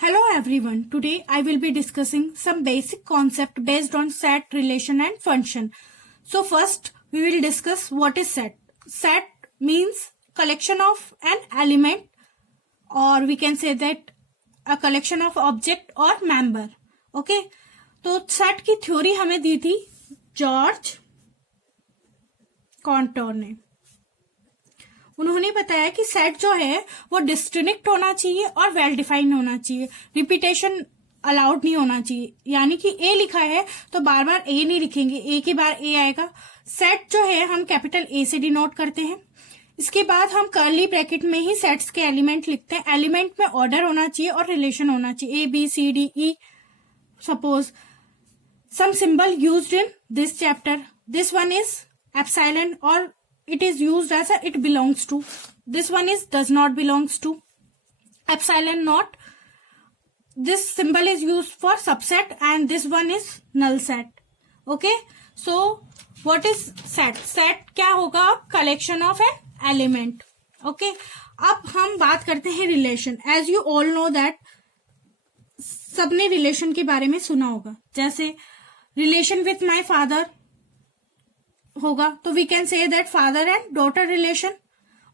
Hello everyone. Today I will be discussing some basic concept based on set, relation and function. So first we will discuss what is set. Set means collection of an element, or we can say that a collection of object or member. Okay, तो set की theory हमें दी थी George contour ने. उन्होंने बताया कि set जो है वो डिस्टिंक्ट होना चाहिए और वेल डिफाइंड होना चाहिए. रिपीटेशन अलाउड नहीं होना चाहिए. यानी कि ए लिखा है तो बार बार ए नहीं लिखेंगे, एक ही बार ए आएगा. सेट जो है हम कैपिटल ए से डिनोट करते हैं. इसके बाद हम कर्ली ब्रैकेट में ही सेट्स के एलिमेंट लिखते हैं. एलिमेंट में ऑर्डर होना चाहिए और रिलेशन होना चाहिए, A B C D E. Suppose some symbol used in this chapter. This one is epsilon, or it is used as a it belongs to. This one is does not belongs to. Epsilon not. This symbol is used for subset and this one is null set. Okay. So what is set? Set क्या होगा? Collection of an element. Okay. अब हम बात करते हैं relation. As you all know that सबने relation के बारे में सुना होगा. जैसे रिलेशन विथ माई फादर होगा तो we can say that father and daughter relation.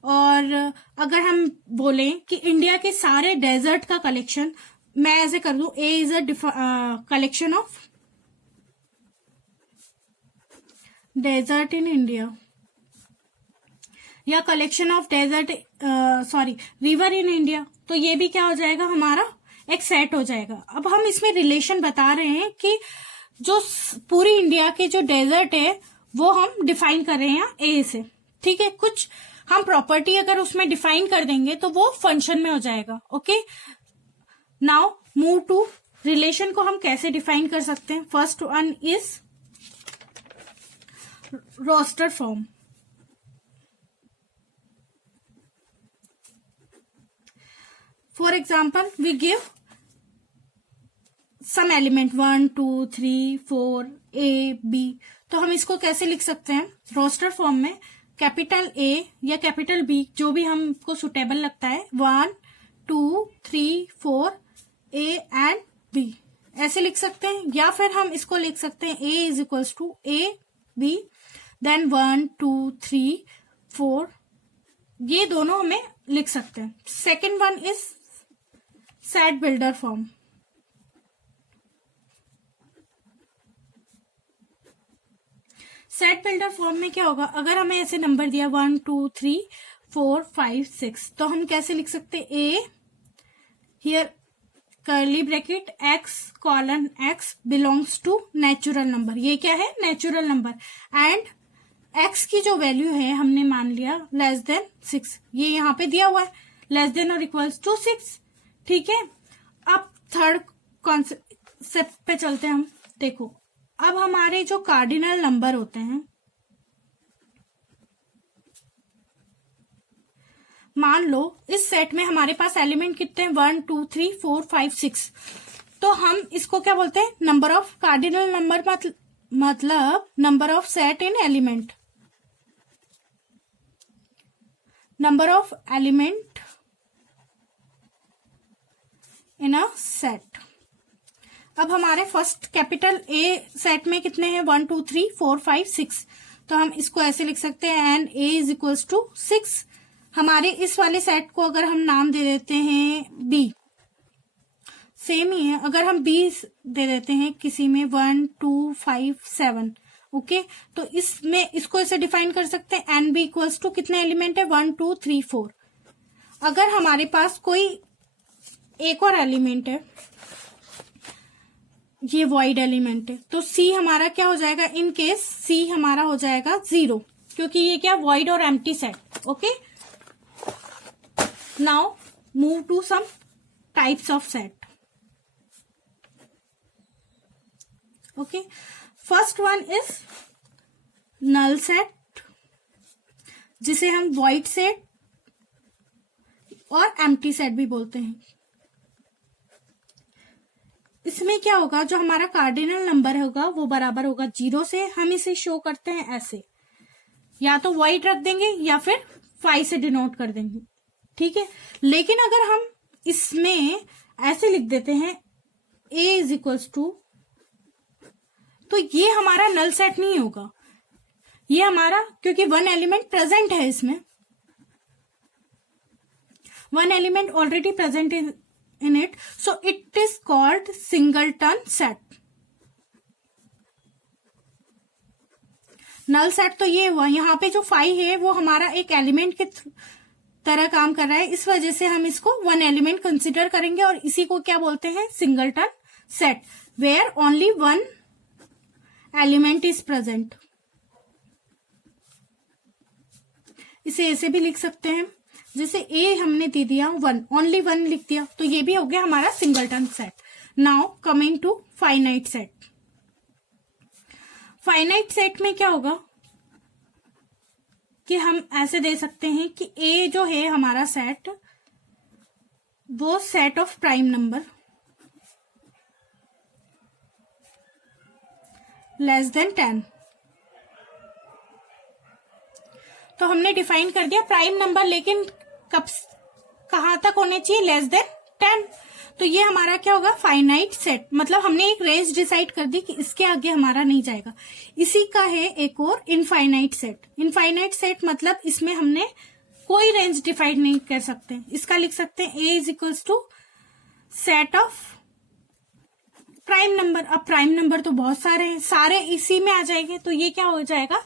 और अगर हम बोलें कि इंडिया के सारे डेजर्ट का कलेक्शन, मैं ऐसे कर दूं, A is a collection of desert in India, या collection of desert river in India, तो ये भी क्या हो जाएगा, हमारा एक सेट हो जाएगा. अब हम इसमें रिलेशन बता रहे हैं कि जो पूरी इंडिया के जो डेजर्ट है वो हम डिफाइन कर रहे हैं ए से. ठीक है, कुछ हम प्रॉपर्टी अगर उसमें डिफाइन कर देंगे तो वो फंक्शन में हो जाएगा. Okay, now move to relation को हम कैसे डिफाइन कर सकते हैं. First one is roster form. For example we give some element 1 2 3 4 A B. तो हम इसको कैसे लिख सकते हैं रोस्टर फॉर्म में. कैपिटल ए या कैपिटल बी, जो भी हमको सुटेबल लगता है, 1 2 3 4 ए एंड बी, ऐसे लिख सकते हैं. या फिर हम इसको लिख सकते हैं A is equals to A B then 1 2 3 4. ये दोनों हमें लिख सकते हैं. Second one is set builder form. Set builder form में क्या होगा, अगर हमें ऐसे नंबर दिया 1 2 3 4 5 6, तो हम कैसे लिख सकते हैं, A here curly bracket x colon x belongs to natural number. ये क्या है, नेचुरल नंबर. एंड एक्स की जो वैल्यू है हमने मान लिया लेस देन 6. ये यहाँ पे दिया हुआ है लेस देन और इक्वल्स टू 6. ठीक है, अब थर्ड कॉन्सेप्ट पे चलते हैं हम. देखो, अब हमारे जो कार्डिनल नंबर होते हैं, मान लो इस सेट में हमारे पास एलिमेंट कितने हैं, 1 2 3 4 5 6. तो हम इसको क्या बोलते हैं, नंबर ऑफ कार्डिनल नंबर, मतलब number of set in element, number of element in a set. अब हमारे फर्स्ट कैपिटल ए सेट में कितने हैं, 1 2 3 4 5 6. तो हम इसको ऐसे लिख सकते हैं and A is equals to 6. हमारे इस वाले सेट को अगर हम नाम दे देते हैं बी, सेम ही है. अगर हम बी दे देते हैं किसी में 1 2 5 7, ओके, तो इसमें इसको ऐसे डिफाइन कर सकते हैं एन बी इक्वल्स टू कितने एलिमेंट है, 1 2 3 4. अगर हमारे पास कोई एक और एलिमेंट है, ये वॉइड एलिमेंट है, तो सी हमारा क्या हो जाएगा, इन केस सी हमारा हो जाएगा 0, क्योंकि ये क्या वॉइड और empty set. Okay, now move to some types of set. Okay, first one is null set, जिसे हम वॉइड सेट और एम्प्टी सेट भी बोलते हैं. इसमें क्या होगा, जो हमारा कार्डिनल नंबर होगा वो बराबर होगा 0 से. हम इसे शो करते हैं ऐसे, या तो वॉइड रख देंगे या फिर 5 से डिनोट कर देंगे. ठीक है, लेकिन अगर हम इसमें ऐसे लिख देते हैं A इज इक्वल्स टू, तो ये हमारा नल सेट नहीं होगा, ये हमारा, क्योंकि वन एलिमेंट प्रेजेंट है इसमें, one element already present in it, so it is called singleton set. Null set तो ये हुआ, यहाँ पे जो 5 है वो हमारा एक एलिमेंट के तरह काम कर रहा है, इस वजह से हम इसको वन एलिमेंट कंसिडर करेंगे और इसी को क्या बोलते हैं, singleton set, where only one element is present. इसे ऐसे भी लिख सकते हैं, जैसे ए हमने दे दिया 1, ओनली 1 लिख दिया, तो ये भी हो गया हमारा singleton set. Now coming to finite set. Finite set में क्या होगा कि हम ऐसे दे सकते हैं कि ए जो है हमारा सेट, वो set of prime number less than 10। तो हमने डिफाइन कर दिया प्राइम नंबर, लेकिन कहां तक होने चाहिए, लेस देन 10। तो ये हमारा क्या होगा, फाइनाइट सेट, मतलब हमने एक रेंज डिसाइड कर दी कि इसके आगे हमारा नहीं जाएगा। इसी का है एक और इनफाइनाइट सेट। इनफाइनाइट सेट मतलब इसमें हमने कोई रेंज डिफाइड नहीं कर सकते, इसका लिख सकते हैं A is equals to set of prime number. अब प्राइम नंबर तो बहुत सारे हैं, सारे इसी में आ जाएंगे, तो ये क्या हो जाएगा,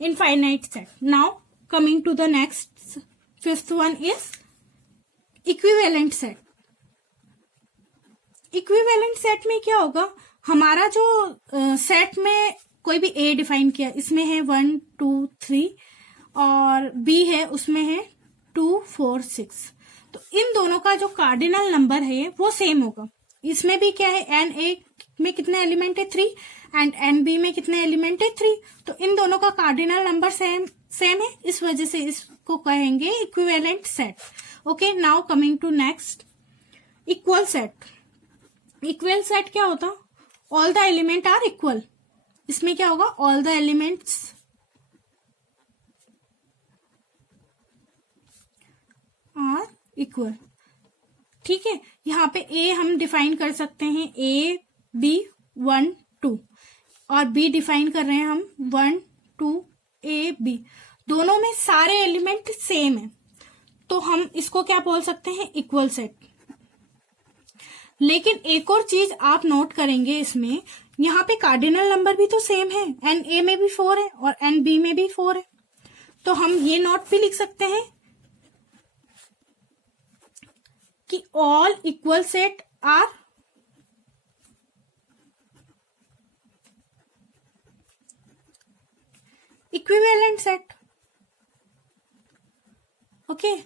infinite set. Now coming to the next, fifth one is equivalent set. Equivalent set में क्या होगा, हमारा जो सेट में कोई भी ए डिफाइन किया, इसमें है 1 2 3 और बी है उसमें है 2 4 6, तो इन दोनों का जो कार्डिनल नंबर है वो सेम होगा। इसमें भी क्या है, एन ए में कितने एलिमेंट है 3 एंड एन बी में कितने एलिमेंट है 3, तो इन दोनों का कार्डिनल नंबर सेम है, इस वजह से इसको कहेंगे equivalent set. Okay, now coming to next, equal set. Equal set क्या होता, all the element are equal. इसमें क्या होगा, all the elements are equal. ठीक है, यहाँ पे ए हम डिफाइन कर सकते हैं ए बी 1 2 और बी डिफाइन कर रहे हैं हम 1 2 ए बी, दोनों में सारे एलिमेंट सेम है, तो हम इसको क्या बोल सकते हैं, इक्वल सेट। लेकिन एक और चीज आप नोट करेंगे इसमें, यहाँ पे कार्डिनल नंबर भी तो सेम है, एन ए में भी 4 है और एन बी में भी 4 है, तो हम ये नोट भी लिख सकते हैं कि all equal set are equivalent set. Okay,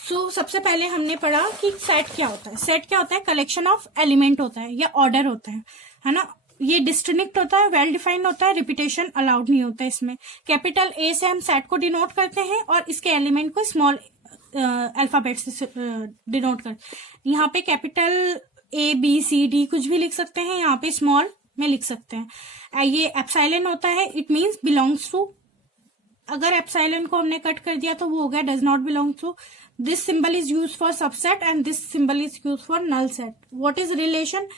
so सबसे पहले हमने पढ़ा कि सेट क्या होता है। सेट क्या होता है, कलेक्शन ऑफ एलिमेंट होता है या ऑर्डर होता है ना। ये डिस्टिंक्ट होता है, वेल डिफाइंड होता है, रिपीटेशन अलाउड नहीं होता है इसमें। कैपिटल ए से हम सेट को डिनोट करते हैं और इसके एलिमेंट को स्मॉल अल्फाबेट से डिनोट करते हैं। यहाँ पे capital A B C D कुछ भी लिख सकते हैं, यहाँ पे स्मॉल में लिख सकते हैं। ये एप्सिलॉन होता है, इट मीन्स बिलोंग्स टू। अगर एप्सिलॉन को हमने कट कर दिया तो वो हो गया does not belong to. This symbol is use for subset and this symbol is use for null set. What is relation,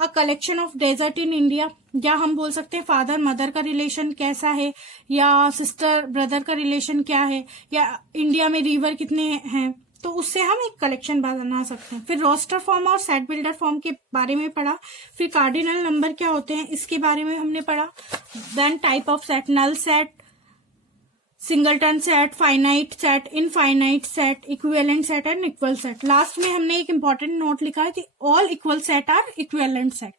a collection of desert in India, या हम बोल सकते हैं फादर मदर का रिलेशन कैसा है, या सिस्टर ब्रदर का रिलेशन क्या है, या इंडिया में रिवर कितने हैं, तो उससे हम एक कलेक्शन बना सकते हैं। फिर रोस्टर फॉर्म और सेट बिल्डर फॉर्म के बारे में पढ़ा। फिर कार्डिनल नंबर क्या होते हैं इसके बारे में हमने पढ़ा। Then type of set, null set, singleton set, finite set, infinite set, equivalent set and equal set. Last में हमने एक इंपॉर्टेंट नोट लिखा है कि all equal set are equivalent set.